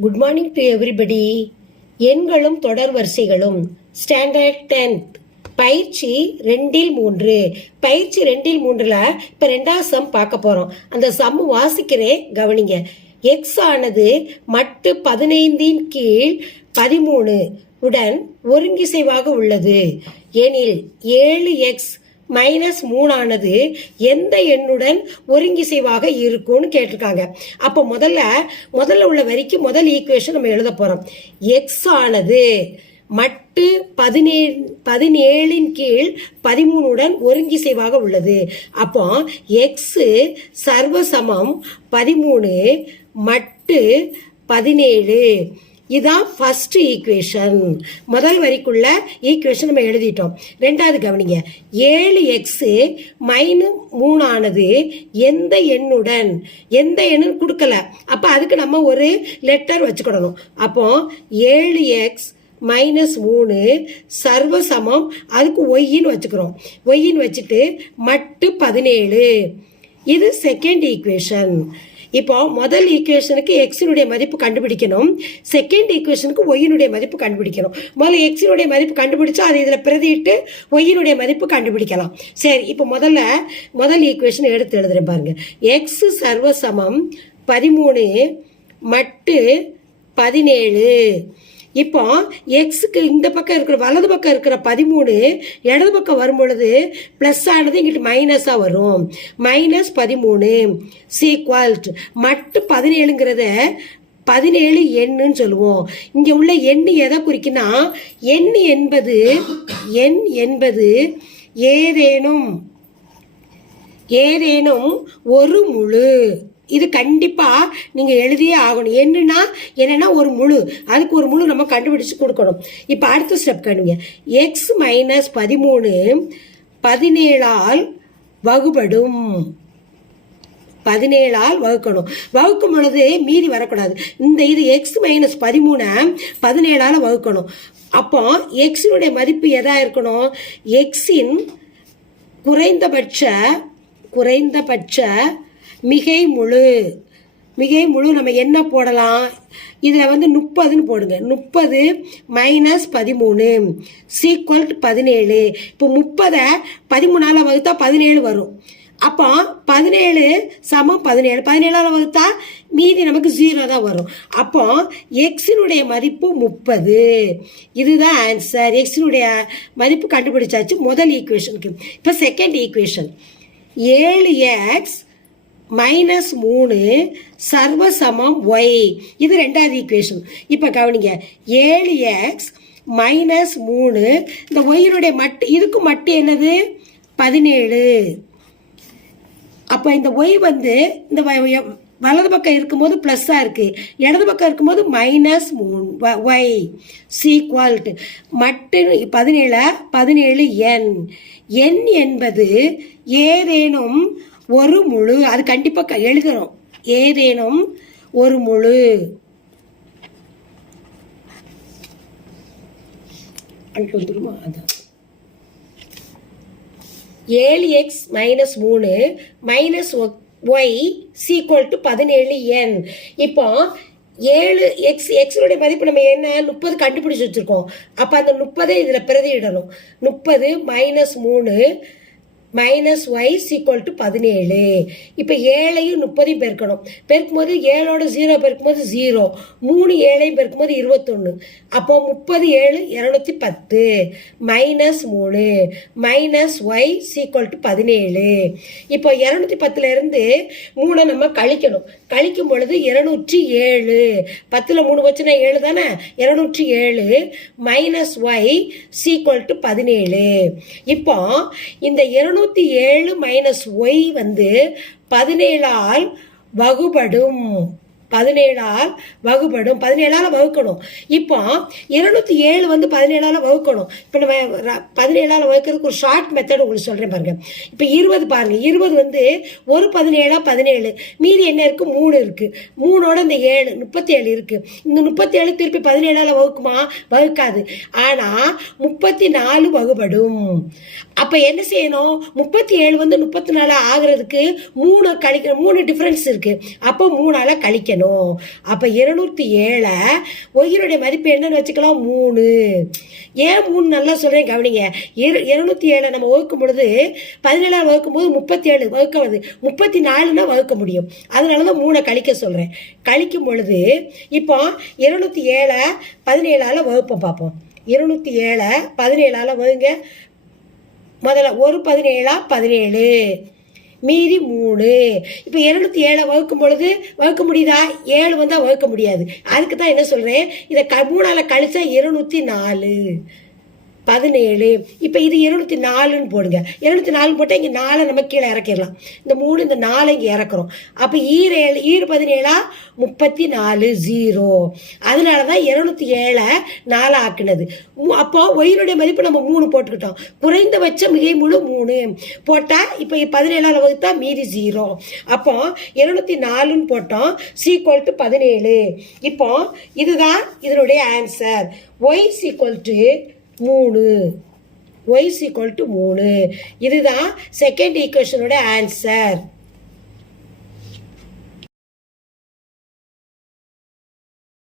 Good morning to everybody. எண்களும் தொடர் வரிசைகளும் standard 10th பயிற்சி 2-3. பயிற்சி 2-3ல இப்ப 2வது சம் பார்க்க போறோம். அந்த சம் வாசிக்கிறேன், கவனிங்க. எக்ஸ் ஆனது மட்டு 15 கீழ் 13 உடன் ஒருங்கிசைவாக உள்ளது எனில் 7x -3 ஆனது எந்த எண்ணுடன் ஒருங்கிசைவாக இருக்கும்னு கேட்டிருக்காங்க. அப்போ முதல்ல உள்ள வரிக்கு முதல் ஈக்குவேஷன் நம்ம எழுத போறோம். எக்ஸ் ஆனது மட்டு 17 கீழ் 13 உடன் ஒருங்கிசைவாக உள்ளது. அப்போ எக்ஸ் சர்வசமம் 13 மட்டு 17. இதான் ஃபர்ஸ்ட் ஈக்குவேஷன். முதல் வரிக்குள்ள ஈக்குவேஷன் நம்ம எழுதிட்டோம். ரெண்டாவது கவனிங்க. 7x -3 ஆனது எந்த எண்ணு கொடுக்கல. அப்ப அதுக்கு நம்ம ஒரு லெட்டர் வச்சுக்கிடணும். அப்போ 7x -3 சர்வசமம், அதுக்கு ஒய்ன்னு வச்சுக்கிறோம். ஒய்ன்னு வச்சுட்டு மட்டு 17. இது செகண்ட் ஈக்குவேஷன். இப்போ முதல் ஈக்குவேஷனுக்கு எக்ஸினுடைய மதிப்பு கண்டுபிடிக்கணும். செகண்ட் ஈக்குவேஷனுக்கு ஒய்யினுடைய மதிப்பு கண்டுபிடிக்கணும். முதல்ல எக்ஸினுடைய மதிப்பு கண்டுபிடிச்சா அதை இதில் பிரதிட்டு ஒய்யினுடைய மதிப்பு கண்டுபிடிக்கலாம். சரி, இப்போ முதல் ஈக்குவேஷன் எடுத்து எழுதுறேன் பாருங்க. எக்ஸ் சர்வசமம் 13 மட்டு 17. இப்போ எக்ஸுக்கு இந்த பக்கம் இருக்கிற வலது பக்கம் இருக்கிற 13 இடது பக்கம் வரும் பொழுது பிளஸ் ஆனது இங்கிட்டு மைனஸா வரும். -13 சீக்வல்ட் மட்டு 17ங்கிறத 17 எண்ணுன்னு சொல்லுவோம். இங்க உள்ள எண்ணு எதை குறிக்குன்னா, எண் என்பது ஏதேனும் ஒரு முழு. இது கண்டிப்பா நீங்க எழுதியே ஆகணும். என்னன்னா ஒரு முழு, அதுக்கு ஒரு முழு நம்ம கண்டுபிடிச்சு கொடுக்கணும். இப்ப அடுத்த ஸ்டெப் கண்டுங்க. எக்ஸ் -13 17ஆல் வகுபடும். 17ஆல் வகுக்கணும். வகுக்கும் பொழுது மீறி வரக்கூடாது. இது எக்ஸ் -13 17ஆல வகுக்கணும். அப்போ எக்ஸினுடைய மதிப்பு எதா இருக்கணும்? எக்ஸின் குறைந்தபட்ச மிகை முழு நம்ம என்ன போடலாம்? இதுல 30ன்னு போடுங்க. 30 -13 சீக்வல் 17. இப்போ 30 13ஆல வகுத்தா 17 வரும். அப்போ 17 சமம் 17. 17ஆல வகுத்தா மீதி நமக்கு 0 தான் வரும். அப்போ எக்ஸினுடைய மதிப்பு 30. இதுதான் ஆன்சர். எக்ஸினுடைய மதிப்பு கண்டுபிடிச்சாச்சு முதல் ஈக்குவேஷனுக்கு. இப்போ செகண்ட் ஈக்குவேஷன் 7x -3 சர்வசமம் y. இது ரெண்டாவது ஈக்குவேஷன். இப்ப கவனிங்க. 7x -3 இந்த ஒய்யினுடைய மட்டு, இதுக்கு மட்டு என்னது? 17. அப்ப இந்த ஒய் இந்த வலது பக்கம் இருக்கும்போது பிளஸ்ஸா இருக்கு, இடது பக்கம் இருக்கும்போது -3y சீக்வல்ட் மட்டு 17 எண் என்பது ஏதேனும் ஒரு முழு. அது கண்டிப்பா எழுதணும். ஏதேனும் ஒரு முழு. வந்துருமா? அதான் 7x -3 y sequel to 17n. இப்போ 7x மதிப்பு நம்ம என்ன 30 கண்டுபிடிச்சு வச்சிருக்கோம். அப்ப அந்த 30 இதுல பிரதியிடணும். 30 -3 -y சீக்வல் டு 17. இப்போ 7ஐயும் 30ஐயும் பெருக்கணும். பெருக்கும்போது 7ஓட 0 பெருக்கும்போது 0, 3 7ஐயும் பெருக்கும்போது 21. அப்போ 30 7 210 -3 -y சீக்வல் டு 17. இப்போ 210ல இருந்து 3 நம்ம கழிக்கணும். கழிக்கும் பொழுது 207. 10ல 3 வச்சுன்னா 7 தானே. 207 -y சீக்வல் டு 17. இப்போ இந்த 207 -y 17ஆல் வகுபடும். 17ஆல வகுக்கணும். இப்போ 207 17ஆல வகுக்கணும். இப்போ நம்ம 17ஆல வகுக்கிறதுக்கு ஒரு ஷார்ட் மெத்தட் உங்களுக்கு சொல்றேன் பாருங்க. இப்போ 20 பாருங்க. 20 ஒரு 17 17, மீதி என்ன இருக்கு? 3 இருக்கு. 3ஓட இந்த 7 37 இருக்கு. இந்த 37 திருப்பி 17ஆல வகுக்குமா? வகுக்காது. ஆனா 34 வகுபடும். அப்ப என்ன செய்யணும்? 37 34 ஆகிறதுக்கு 3 கழிக்கணும். 3 டிஃபரன்ஸ் இருக்கு. அப்போ 3ஆல கழிக்கணும். வேணும். அப்போ 207 ஒய்யினுடைய மதிப்பு என்னன்னு வச்சுக்கலாம் 3. ஏன் 3 நல்லா சொல்கிறேன் கவனிங்க. 207 நம்ம வகுக்கும் பொழுது 17 வகுக்கும் போது 37 வகுக்க வருது, 34னா வகுக்க முடியும். அதனால தான் 3 கழிக்க சொல்கிறேன். கழிக்கும் பொழுது இப்போ 207 17ஆல் வகுப்போம் பார்ப்போம். 207 17ஆல் வகுங்க. முதல்ல ஒரு 17 17, மீதி 3. இப்போ 207 வகுக்கும் பொழுது வகுக்க முடியுதா? 7 வந்தால் வகுக்க முடியாது. அதுக்கு தான் என்ன சொல்கிறேன், இதை 3ஆல் கழிச்சா 204 17. இப்போ இது 204ன்னு போடுங்க. 204 போட்டால் இங்கே 4 நம்ம கீழே இறக்கிடலாம். இந்த 3 இந்த 4 இங்கே இறக்குறோம். அப்போ ஈர் 17 34 0. அதனால தான் 207 4 ஆக்குனது. அப்போ ஒயினுடைய மதிப்பு நம்ம 3 போட்டுக்கிட்டோம். குறைந்தபட்ச மிகை முழு 3 போட்டால் இப்போ 17ஆல் வகுத்தா மீதி 0. அப்போ 204ன்னு போட்டோம், = 17. இப்போ இதுதான் இதனுடைய ஆன்சர். y = 3. y = 3. இதுதான் செகண்ட் ஈக்குவேஷனோட ஆன்சர்.